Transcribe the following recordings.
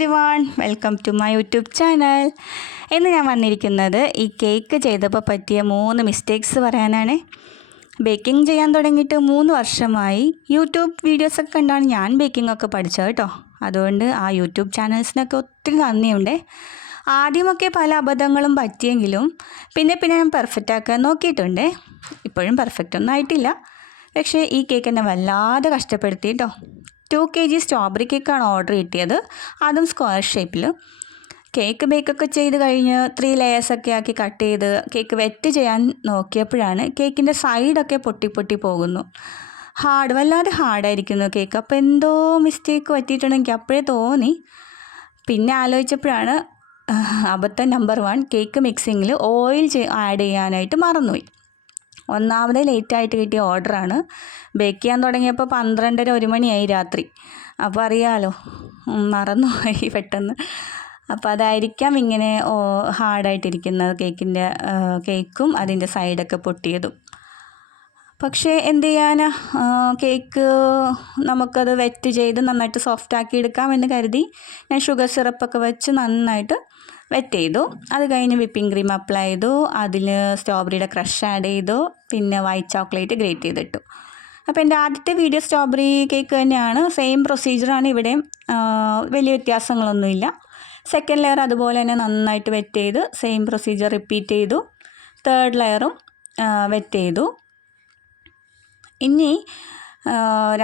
Everyone, welcome to my YouTube channel. ഇന്ന് ഞാൻ വന്നിരിക്കുന്നത് ഈ കേക്ക് ചെയ്തപ്പോൾ പറ്റിയ 3 മിസ്റ്റേക്സ് പറയാനാണ്. ബേക്കിംഗ് ചെയ്യാൻ തുടങ്ങിയിട്ട് 3 വർഷമായി. യൂട്യൂബ് വീഡിയോസൊക്കെ കണ്ടാണ് ഞാൻ ബേക്കിംഗ് ഒക്കെ പഠിച്ചത് കേട്ടോ. അതുകൊണ്ട് ആ യൂട്യൂബ് ചാനൽസിനൊക്കെ ഒത്തിരി നന്ദിയുണ്ട്. ആദ്യമൊക്കെ പല അബദ്ധങ്ങളും പറ്റിയെങ്കിലും പിന്നെ ഞാൻ പെർഫെക്റ്റ് ആക്കാൻ നോക്കിയിട്ടുണ്ട്. ഇപ്പോഴും പെർഫെക്റ്റ് ഒന്നും ആയിട്ടില്ല. പക്ഷേ ഈ കേക്ക് എന്നെ വല്ലാതെ കഷ്ടപ്പെടുത്തി കേട്ടോ. 2 kg സ്ട്രോബെറി കേക്കാണ് ഓർഡർ കിട്ടിയത്, അതും സ്ക്വയർ ഷേപ്പിൽ. കേക്ക് ബേക്കൊക്കെ ചെയ്ത് കഴിഞ്ഞ് 3 ലെയേഴ്സൊക്കെ ആക്കി കട്ട് ചെയ്ത് കേക്ക് വെറ്റ് ചെയ്യാൻ നോക്കിയപ്പോഴാണ് കേക്കിൻ്റെ സൈഡൊക്കെ പൊട്ടി പോകുന്നു. വല്ലാതെ ഹാർഡായിരിക്കുന്നു കേക്ക്. അപ്പോൾ എന്തോ മിസ്റ്റേക്ക് പറ്റിയിട്ടുണ്ടെങ്കിൽ എനിക്ക് അപ്പോഴേ തോന്നി. പിന്നെ ആലോചിച്ചപ്പോഴാണ് അബദ്ധം നമ്പർ 1, കേക്ക് മിക്സിങ്ങിൽ ഓയിൽ ആഡ് ചെയ്യാനായിട്ട് മറന്നുപോയി. ഒന്നാമതേ ലേറ്റായിട്ട് കിട്ടിയ ഓർഡറാണ്. ബേക്ക് ചെയ്യാൻ തുടങ്ങിയപ്പോൾ 12:30-1 മണിയായി രാത്രി. അപ്പോൾ അറിയാമല്ലോ, മറന്നുപോയി പെട്ടെന്ന്. അപ്പോൾ അതായിരിക്കാം ഇങ്ങനെ ഹാർഡായിട്ടിരിക്കുന്നത് കേക്കും അതിൻ്റെ സൈഡൊക്കെ പൊട്ടിയതും. പക്ഷേ എന്ത് ചെയ്യാനാ, കേക്ക് നമുക്കത് വെറ്റ് ചെയ്ത് നന്നായിട്ട് സോഫ്റ്റാക്കി എടുക്കാമെന്ന് കരുതി ഞാൻ ഷുഗർ സിറപ്പൊക്കെ വെച്ച് നന്നായിട്ട് വെറ്റ് ചെയ്തു. അത് കഴിഞ്ഞ് വിപ്പിംഗ് ക്രീം അപ്ലൈ ചെയ്തു, അതിൽ സ്ട്രോബെറിയുടെ ക്രഷ് ആഡ് ചെയ്തു, പിന്നെ വൈറ്റ് ചോക്ലേറ്റ് ഗ്രേറ്റ് ചെയ്തിട്ടു. അപ്പോൾ എൻ്റെ ആദ്യത്തെ വീഡിയോ സ്ട്രോബെറി കേക്ക് തന്നെയാണ്. സെയിം പ്രൊസീജിയറാണ് ഇവിടെയും, വലിയ വ്യത്യാസങ്ങളൊന്നുമില്ല. സെക്കൻഡ് ലെയർ അതുപോലെ തന്നെ നന്നായിട്ട് വെറ്റ് ചെയ്ത് സെയിം പ്രൊസീജിയർ റിപ്പീറ്റ് ചെയ്തു. തേർഡ് ലെയറും വെറ്റ് ചെയ്തു. ഇനി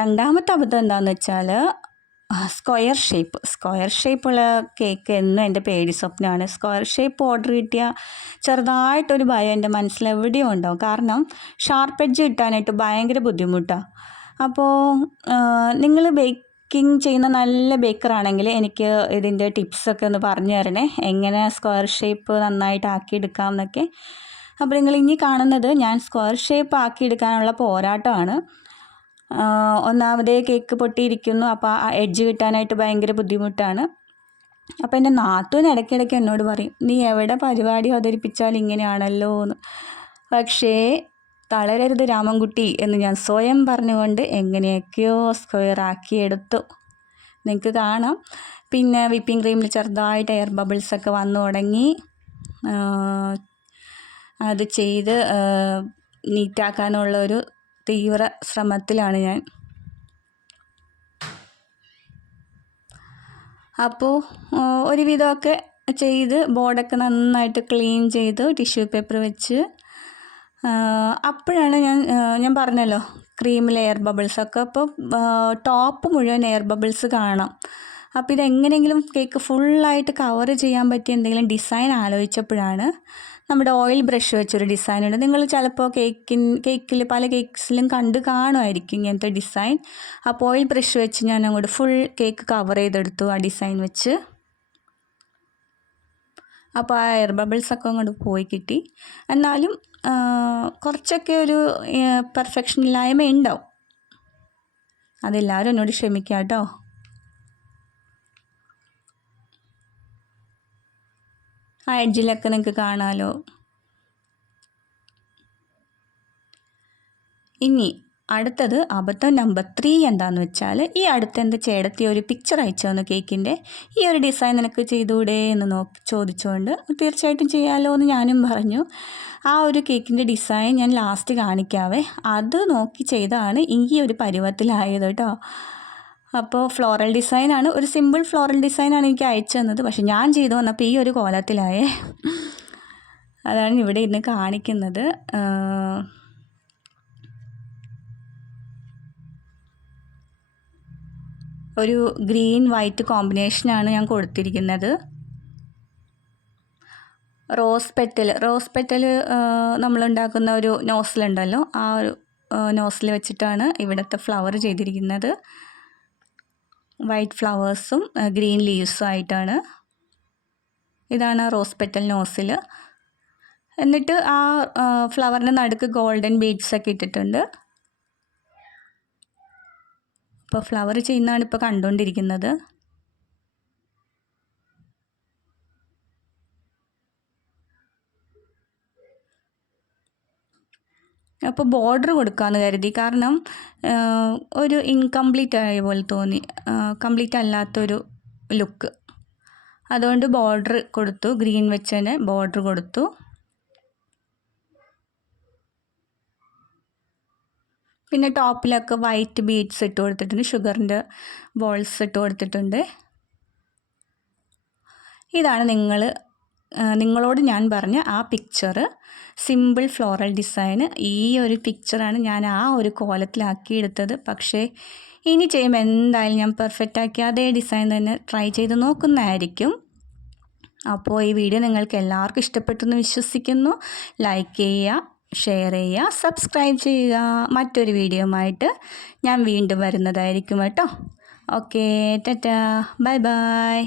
രണ്ടാമത്തെ അബദ്ധം എന്താണെന്ന് വെച്ചാൽ സ്ക്വയർ ഷേപ്പുള്ള കേക്ക് എന്നും എൻ്റെ പേടി സ്വപ്നമാണ്. സ്ക്വയർ ഷേപ്പ് ഓർഡർ കിട്ടിയ ചെറുതായിട്ടൊരു ഭയം എൻ്റെ മനസ്സിൽ എവിടെയും ഉണ്ടാവും. കാരണം ഷാർപ്പ് എഡ്ജ് കിട്ടാനായിട്ട് ഭയങ്കര ബുദ്ധിമുട്ടാണ്. അപ്പോൾ നിങ്ങൾ ബേക്കിംഗ് ചെയ്യുന്ന നല്ല ബേക്കറാണെങ്കിൽ എനിക്ക് ഇതിൻ്റെ ടിപ്സൊക്കെ ഒന്ന് പറഞ്ഞു തരണേ, എങ്ങനെ സ്ക്വയർ ഷേപ്പ് നന്നായിട്ട് ആക്കിയെടുക്കാം എന്നൊക്കെ. അപ്പോൾ നിങ്ങൾ ഇനി കാണുന്നത് ഞാൻ സ്ക്വയർ ഷേപ്പ് ആക്കിയെടുക്കാനുള്ള പോരാട്ടമാണ്. ഒന്നാമതേ കേക്ക് പൊട്ടിയിരിക്കുന്നു, അപ്പോൾ ആ എഡ്ജ് കിട്ടാനായിട്ട് ഭയങ്കര ബുദ്ധിമുട്ടാണ്. അപ്പോൾ എൻ്റെ നാത്തൂൻ ഇടയ്ക്കിടയ്ക്ക് എന്നോട് പറയും, നീ എവിടെ പരിപാടി അവതരിപ്പിച്ചാൽ ഇങ്ങനെയാണല്ലോ എന്ന്. പക്ഷേ തളരരുത് രാമൻകുട്ടി എന്ന് ഞാൻ സ്വയം പറഞ്ഞുകൊണ്ട് എങ്ങനെയൊക്കെയോ സ്ക്വയർ ആക്കിയെടുത്തു. നിങ്ങൾക്ക് കാണാം. പിന്നെ വിപ്പിംഗ് ക്രീമിൽ ചെറുതായിട്ട് എയർ ബബിൾസൊക്കെ വന്നു തുടങ്ങി. അത് ചെയ്ത് നീറ്റാക്കാനുള്ളൊരു തീവ്ര ശ്രമത്തിലാണ് ഞാൻ. അപ്പോൾ ഒരുവിധമൊക്കെ ചെയ്ത് ബോർഡൊക്കെ നന്നായിട്ട് ക്ലീൻ ചെയ്ത് ടിഷ്യൂ പേപ്പർ വെച്ച് അപ്പോഴാണ് ഞാൻ പറഞ്ഞല്ലോ ക്രീമിൽ എയർ ബബിൾസൊക്കെ. അപ്പോൾ ടോപ്പ് മുഴുവൻ എയർ ബബിൾസ് കാണാം. അപ്പോൾ ഇതെങ്ങനെയെങ്കിലും കേക്ക് ഫുള്ളായിട്ട് കവർ ചെയ്യാൻ പറ്റിയ എന്തെങ്കിലും ഡിസൈൻ ആലോചിച്ചപ്പോഴാണ് നമ്മുടെ ഓയിൽ ബ്രഷ് വെച്ചൊരു ഡിസൈനുണ്ട്. നിങ്ങൾ ചിലപ്പോൾ കേക്കിൽ പല കേക്ക്സിലും കാണുമായിരിക്കും ഇങ്ങനത്തെ ഡിസൈൻ. അപ്പോൾ ഓയിൽ ബ്രഷ് വെച്ച് ഞാൻ അങ്ങോട്ട് ഫുൾ കേക്ക് കവർ ചെയ്തെടുത്തു ആ ഡിസൈൻ വെച്ച്. അപ്പോൾ ആ എയർ ബബിൾസൊക്കെ അങ്ങോട്ട് പോയി കിട്ടി. എന്നാലും കുറച്ചൊക്കെ ഒരു പെർഫെക്ഷൻ ഇല്ലായ്മ ഉണ്ടാവും. അതെല്ലാവരും എന്നോട് ക്ഷമിക്കാം കേട്ടോ. ആ എഡ്ജിലൊക്കെ നിങ്ങൾക്ക് കാണാമല്ലോ. ഇനി അടുത്തത് അബദ്ധം നമ്പർ 3 എന്താണെന്ന് വെച്ചാൽ, ഈ അടുത്ത് എൻ്റെ ചേട്ടത്തി ഒരു പിക്ചർ അയച്ചു തന്നു കേക്കിൻ്റെ. ഈ ഒരു ഡിസൈൻ നിനക്ക് ചെയ്തുകൂടെ എന്ന് ചോദിച്ചുകൊണ്ട് തീർച്ചയായിട്ടും ചെയ്യാമല്ലോ എന്ന് ഞാനും പറഞ്ഞു. ആ ഒരു കേക്കിൻ്റെ ഡിസൈൻ ഞാൻ ലാസ്റ്റ് കാണിക്കാവേ. അത് നോക്കി ചെയ്താണ് ഈ ഒരു പരുവത്തിലായത് കേട്ടോ. അപ്പോൾ ഫ്ലോറൽ ഡിസൈനാണ്, ഒരു സിമ്പിൾ ഫ്ലോറൽ ഡിസൈനാണ് എനിക്ക് അയച്ചു തന്നത്. പക്ഷെ ഞാൻ ചെയ്തു വന്നപ്പോൾ ഈ ഒരു കോലത്തിലായേ. അതാണ് ഇവിടെ ഇന്ന് കാണിക്കുന്നത്. ഒരു ഗ്രീൻ വൈറ്റ് കോമ്പിനേഷനാണ് ഞാൻ കൊടുത്തിരിക്കുന്നത്. റോസ് പെറ്റൽ നമ്മളുണ്ടാക്കുന്ന ഒരു നോസിലുണ്ടല്ലോ, ആ ഒരു നോസിൽ വെച്ചിട്ടാണ് ഇവിടുത്തെ ഫ്ലവർ ചെയ്തിരിക്കുന്നത്. വൈറ്റ് ഫ്ലവേഴ്സും ഗ്രീൻ ലീവ്സും ആയിട്ടാണ്. ഇതാണ് റോസ് പെറ്റൽ നോസിൽ. എന്നിട്ട് ആ ഫ്ലവറിൻ്റെ നടുക്ക് ഗോൾഡൻ ബീഡ്സൊക്കെ ഇട്ടിട്ടുണ്ട്. അപ്പോൾ ഫ്ലവർ ചെയ്യുന്നതാണ് ഇപ്പോൾ കണ്ടുകൊണ്ടിരിക്കുന്നത്. അപ്പോൾ ബോർഡർ കൊടുക്കാമെന്ന് കരുതി. കാരണം ഒരു ഇൻകംപ്ലീറ്റ് ആയ പോലെ തോന്നി, കംപ്ലീറ്റ് അല്ലാത്തൊരു ലുക്ക്. അതുകൊണ്ട് ബോർഡർ കൊടുത്തു, ഗ്രീൻ വെച്ച് തന്നെ ബോർഡർ കൊടുത്തു. പിന്നെ ടോപ്പിലൊക്കെ വൈറ്റ് ബീഡ്സ് ഇട്ട് കൊടുത്തിട്ടുണ്ട്, ഷുഗറിൻ്റെ ബോൾസ് ഇട്ട് കൊടുത്തിട്ടുണ്ട്. ഇതാണ് നിങ്ങളോട് ഞാൻ പറഞ്ഞ ആ പിക്ചർ, സിമ്പിൾ ഫ്ലോറൽ ഡിസൈന്. ഈ ഒരു പിക്ചറാണ് ഞാൻ ആ ഒരു കോലത്തിലാക്കി എടുത്തത്. പക്ഷേ ഇനി ചെയ്യുമ്പോൾ എന്തായാലും ഞാൻ പെർഫെക്റ്റാക്കി അതേ ഡിസൈൻ തന്നെ ട്രൈ ചെയ്ത് നോക്കുന്നതായിരിക്കും. അപ്പോൾ ഈ വീഡിയോ നിങ്ങൾക്ക് എല്ലാവർക്കും ഇഷ്ടപ്പെട്ടെന്ന് വിശ്വസിക്കുന്നു. ലൈക്ക് ചെയ്യുക, ഷെയർ ചെയ്യുക, സബ്സ്ക്രൈബ് ചെയ്യുക. മറ്റൊരു വീഡിയോയുമായിട്ട് ഞാൻ വീണ്ടും വരുന്നതായിരിക്കും കേട്ടോ. Okay, Tata, bye bye.